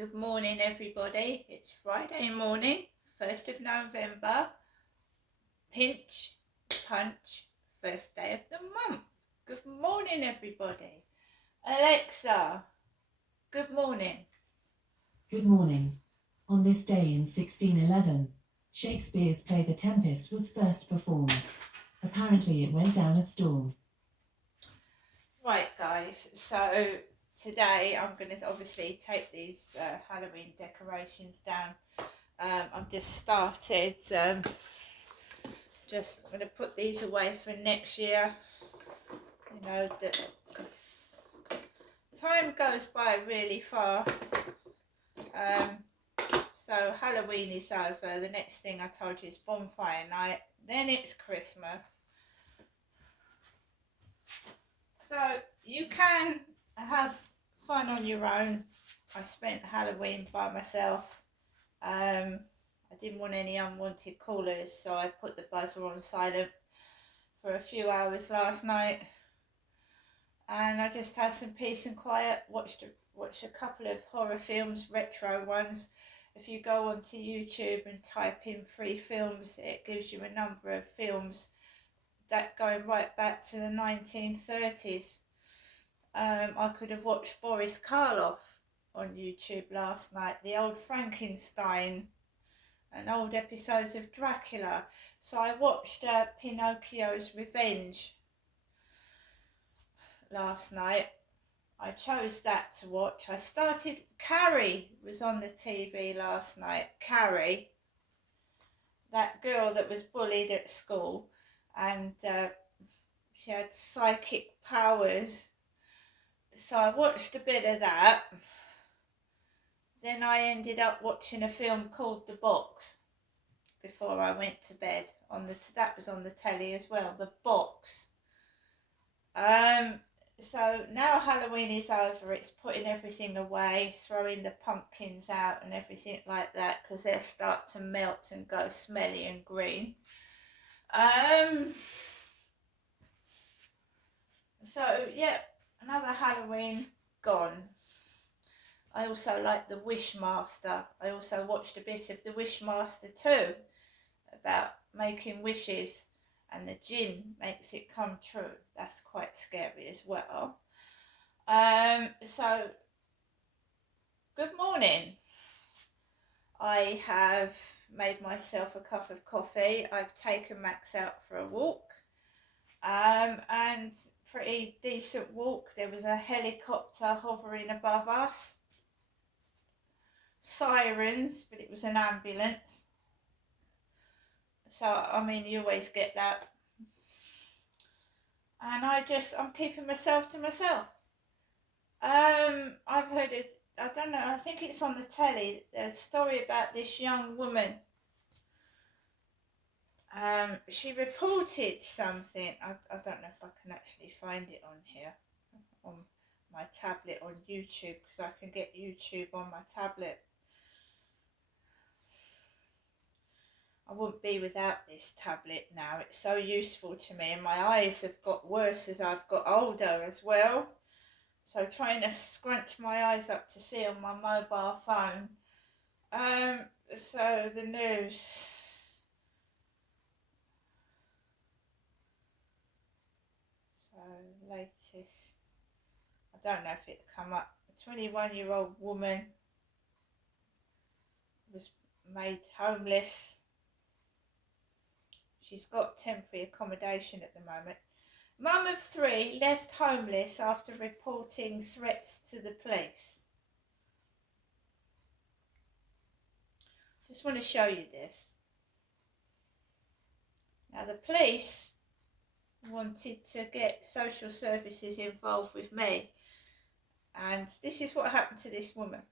Good morning, everybody. It's Friday morning, 1st of November. Pinch, punch, first day of the month. Good morning, everybody. Alexa, good morning. Good morning. On this day in 1611, Shakespeare's play The Tempest was first performed. Apparently it went down a storm. Right, guys, so today I'm going to obviously take these Halloween decorations down. I've just started, just going to put these away for next year. You know, the time goes by really fast. So Halloween is over. The next thing I told you is bonfire night. Then it's Christmas. So you can have fun on your own. I spent Halloween by myself. I didn't want any unwanted callers, so I put the buzzer on silent for a few hours last night. And I just had some peace and quiet, watched a couple of horror films, retro ones. If you go onto YouTube and type in free films, it gives you a number of films that going right back to the 1930s. I could have watched Boris Karloff on YouTube last night, the old Frankenstein, and old episodes of Dracula. So I watched Pinocchio's Revenge last night. I chose that to watch. I started, Carrie was on the TV last night. Carrie, that girl that was bullied at school, and she had psychic powers. So I watched a bit of that. Then I ended up watching a film called The Box before I went to bed. That was on the telly as well, The Box. So now Halloween is over, it's putting everything away, throwing the pumpkins out and everything like that, because they'll start to melt and go smelly and green. So yeah, another Halloween gone. I also like The Wishmaster. I also watched a bit of The Wishmaster 2 about making wishes, and the djinn makes it come true. That's quite scary as well. So good morning. I have made myself a cup of coffee. I've taken Max out for a walk, and pretty decent walk. There was a helicopter hovering above us, sirens, but it was an ambulance. So I mean, you always get that. And I'm keeping myself to myself. I've heard it, I don't know, I think it's on the telly. There's a story about this young woman. She reported something. I don't know if I can actually find it on here, on my tablet on YouTube, because I can get YouTube on my tablet. I wouldn't be without this tablet now. It's so useful to me, and my eyes have got worse as I've got older as well. So trying to scrunch my eyes up to see on my mobile phone. So the news. So latest. I don't know if it'll come up. A 21-year-old woman was made homeless. She's got temporary accommodation at the moment. Mum of 3 left homeless after reporting threats to the police. Just want to show you this. Now the police wanted to get social services involved with me, and this is what happened to this woman.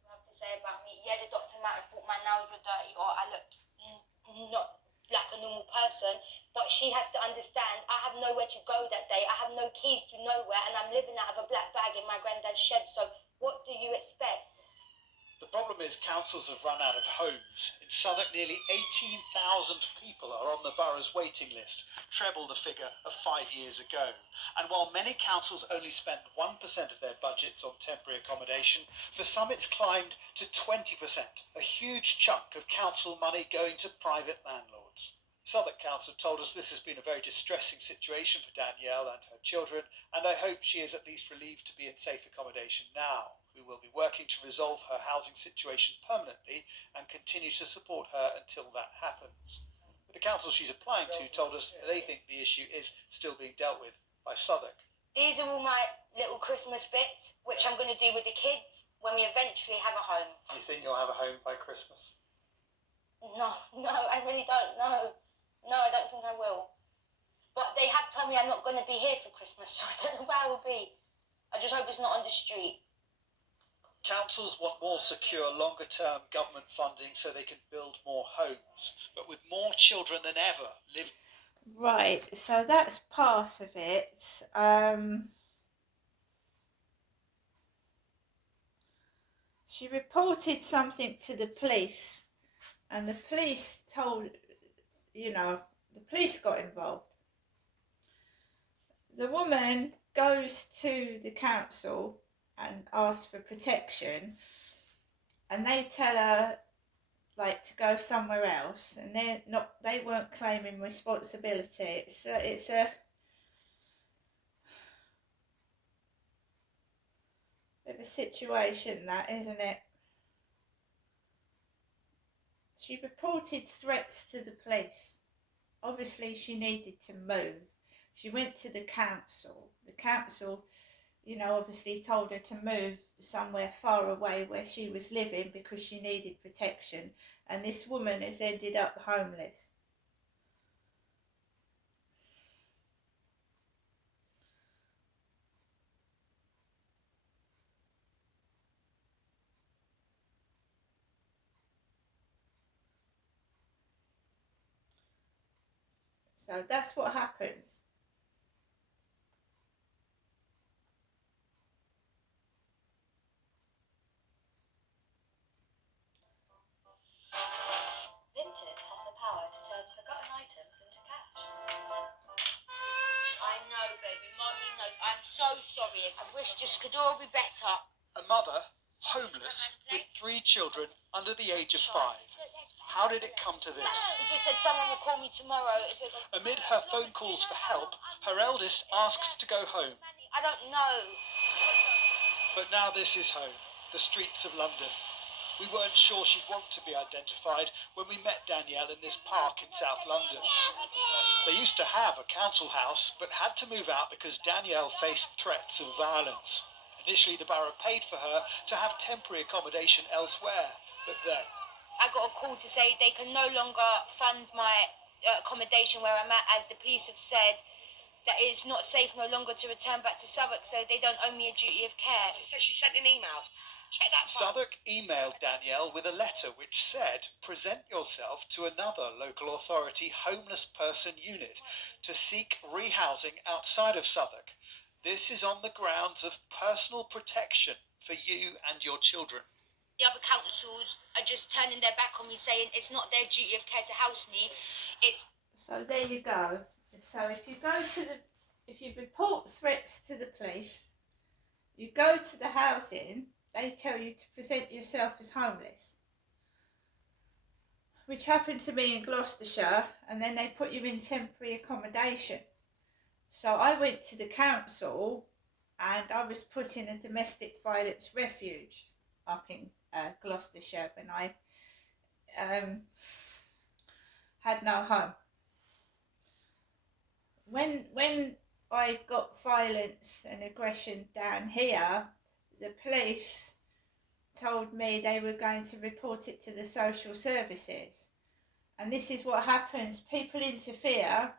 You have to say about me, yeah, the doctor might have thought my nails were dirty or I looked not like a normal person, but she has to understand I have nowhere to go that day. I have no keys to nowhere, and I'm living out of a black bag in my granddad's shed. So what do you expect? The problem is councils have run out of homes. In Southwark, nearly 18,000 people are on the borough's waiting list, treble the figure of 5 years ago. And while many councils only spend 1% of their budgets on temporary accommodation, for some it's climbed to 20%, a huge chunk of council money going to private landlords. Southwark Council told us this has been a very distressing situation for Danielle and her children, and I hope she is at least relieved to be in safe accommodation now. We will be working to resolve her housing situation permanently and continue to support her until that happens. But the council she's applying to told us they think the issue is still being dealt with by Southwark. These are all my little Christmas bits, which I'm going to do with the kids when we eventually have a home. Do you think you'll have a home by Christmas? No, I really don't. No, I don't think I will. But they have told me I'm not going to be here for Christmas, so I don't know where I will be. I just hope it's not on the street. Councils want more secure, longer-term government funding so they can build more homes. But with more children than ever live... Right, so that's part of it. She reported something to the police, and the police told, the police got involved. The woman goes to the council and asks for protection, and they tell her to go somewhere else, and they weren't claiming responsibility. It's a bit of a situation, that, isn't it? She reported threats to the police. Obviously she needed to move. She went to the council. The council, obviously told her to move somewhere far away where she was living because she needed protection. And this woman has ended up homeless. So that's what happens. Vinted has the power to turn forgotten items into cash. I know, baby. Mommy knows. I'm so sorry. I wish this could all be better. A mother, homeless, with 3 children under the age of 5. How did it come to this? He just said someone will call me tomorrow. Amid her phone calls for help, her eldest asks to go home. I don't know. But now this is home, the streets of London. We weren't sure she'd want to be identified when we met Danielle in this park in South London. They used to have a council house, but had to move out because Danielle faced threats of violence. Initially, the borough paid for her to have temporary accommodation elsewhere, but then... I got a call to say they can no longer fund my accommodation where I'm at, as the police have said that it's not safe no longer to return back to Southwark, so they don't owe me a duty of care. She said she sent an email. Check that file. Southwark emailed Danielle with a letter which said, present yourself to another local authority homeless person unit to seek rehousing outside of Southwark. This is on the grounds of personal protection for you and your children. The other councils are just turning their back on me, saying it's not their duty of care to house me. So there you go. So if you report threats to the police, you go to the housing, they tell you to present yourself as homeless, which happened to me in Gloucestershire, and then they put you in temporary accommodation. So I went to the council and I was put in a domestic violence refuge up in Gloucestershire when I had no home. When I got violence and aggression down here, the police told me they were going to report it to the social services. And this is what happens. People interfere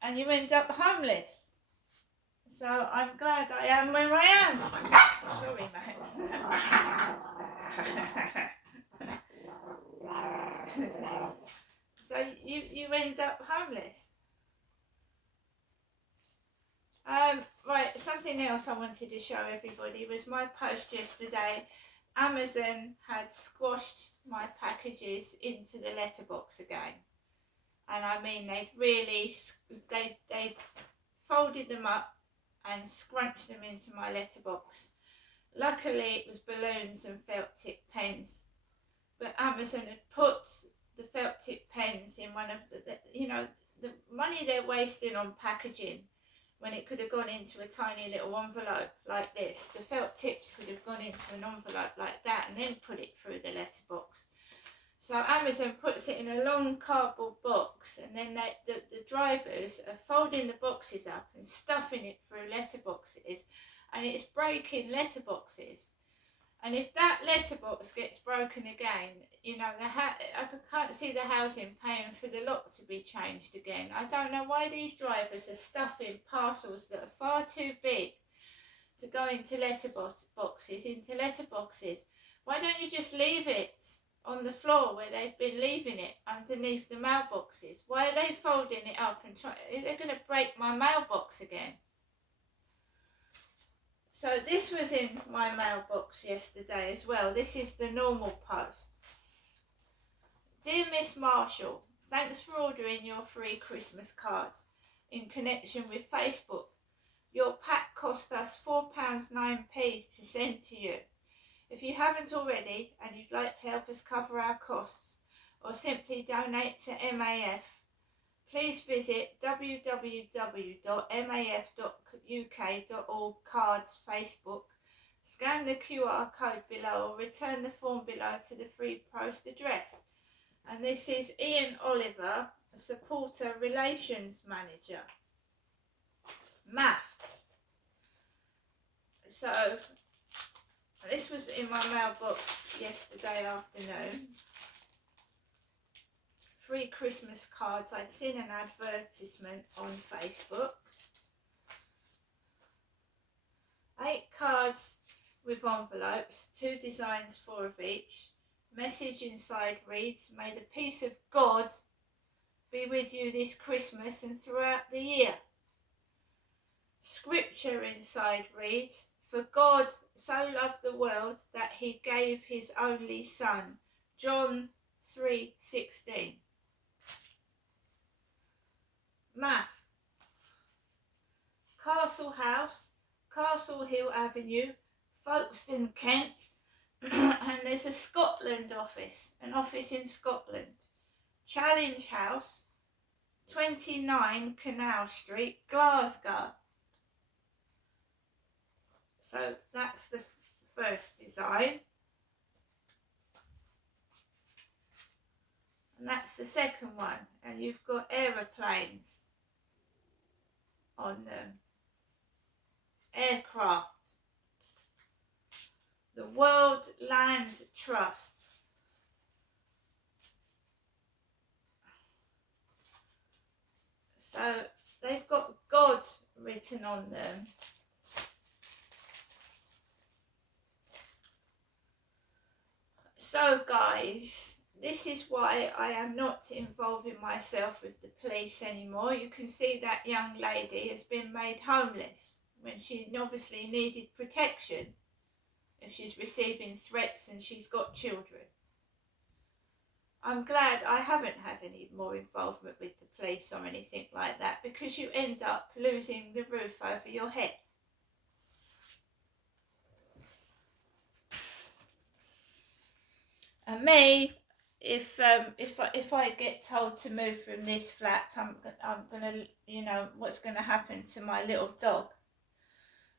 and you end up homeless. So I'm glad I am where I am. Sorry, mate. So you end up homeless. Right, something else I wanted to show everybody was my post yesterday Amazon had squashed my packages into the letterbox again. And I mean, they'd folded them up and scrunched them into my letterbox. Luckily, it was balloons and felt tip pens, but Amazon had put the felt tip pens in one of the money they're wasting on packaging when it could have gone into a tiny little envelope like this. The felt tips could have gone into an envelope like that and then put it through the letterbox. So Amazon puts it in a long cardboard box, and then the drivers are folding the boxes up and stuffing it through letterboxes, and it's breaking letterboxes. And if that letterbox gets broken again, I can't see the housing paying for the lock to be changed again. I don't know why these drivers are stuffing parcels that are far too big to go into letterboxes. Why don't you just leave it on the floor where they've been leaving it underneath the mailboxes? Why are they folding it up and they're going to break my mailbox again? So this was in my mailbox yesterday as well. This is the normal post. Dear Miss Marshall, thanks for ordering your free Christmas cards in connection with Facebook. Your pack cost us £4.09 to send to you. If you haven't already and you'd like to help us cover our costs or simply donate to MAF, please visit www.maf.uk.org/cards Facebook, scan the QR code below or return the form below to the free post address. And this is Ian Oliver, a supporter relations manager. MAF. So this was in my mailbox yesterday afternoon. Free Christmas cards. I'd seen an advertisement on Facebook. 8 cards with envelopes, 2 designs, 4 of each. Message inside reads, "May the peace of God be with you this Christmas and throughout the year." Scripture inside reads, "For God so loved the world that he gave his only son." John 3:16. MAF. Castle House, Castle Hill Avenue, Folkestone, Kent. And there's a Scotland office, an office in Scotland. Challenge House, 29 Canal Street, Glasgow. So that's the first design. And that's the second one. And you've got aeroplanes on them. Aircraft. The World Land Trust. So they've got God written on them. So guys, this is why I am not involving myself with the police anymore. You can see that young lady has been made homeless when she obviously needed protection if she's receiving threats and she's got children. I'm glad I haven't had any more involvement with the police or anything like that, because you end up losing the roof over your head. And me, if I get told to move from this flat, I'm gonna, what's gonna happen to my little dog?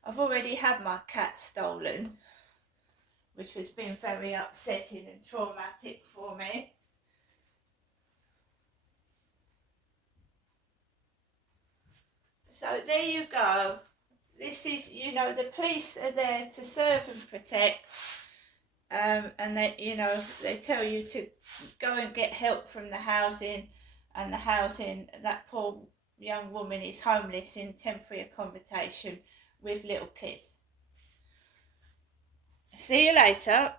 I've already had my cat stolen, which has been very upsetting and traumatic for me. So there you go. This is, the police are there to serve and protect. And they tell you to go and get help from the housing, and the housing, that poor young woman is homeless in temporary accommodation with little kids. See you later.